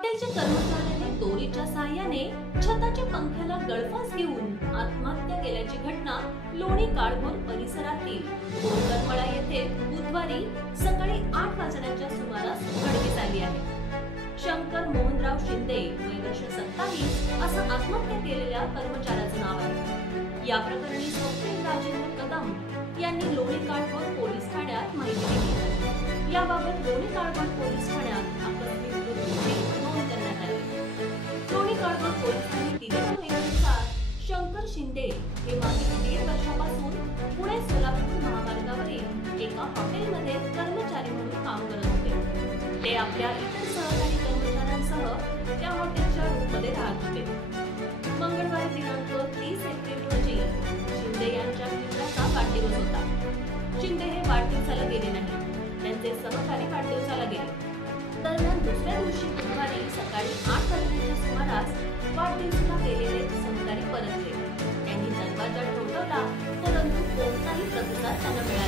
हॉटेलच्या कर्मचाऱ्याने दोरीच्या साहाय्याने छताच्या पंख्याला गळफास घेऊन आत्महत्या केल्याची घटना लोणी काळभोर परिसरातील बोरकरमळा येथे बुधवारी सकाळी 8 वाजण्याच्या सुमारास उघडकीस आली आहे. शंकर मोहनराव शिंदे वय वर्ष 27 असं आत्महत्या केलेल्या कर्मचाऱ्याचं नाव आहे. या प्रकरणी स्वप्नील राजेंद्र कदम यांनी लोणी काळभोर पोलीस ठाण्यात माहिती दिली. याबाबत लोणी काळभोर पोलीस ठाण्यात आकस्मिक मृत्यूची नोंद करण्यात आली. लोणी काळभोर पोलिसांनी दिलेल्या माहितीनुसार शंकर शिंदे हे मागील 1.5 वर्षापासून पुणे सोलापूर महामार्गावरील एका हॉटेलमध्ये कर्मचारी म्हणून काम करत होते. ते आपल्या इतर सहकारी कर्मचाऱ्यांसह त्या हॉटेलच्या रूममध्ये राहत होते. मंगळवारी दिनांक 30 एप्रिल रोजी शिंदे यांच्या मित्राचा वाढदिवस होता. शिंदे हे वाढदिवसाला गेले नाही, त्यांचे सहकारी वाढदिवसाला गेले. दरम्यान दुसऱ्या दिवशी बुधवारी सकाळी 8 वाजण्याच्या सुमारास वाढदिवसाला गेलेले सहकारी परतले. त्यांनी दरवाजा ठोठावला, परंतु कोणताही प्रतिसाद त्यांना मिळाला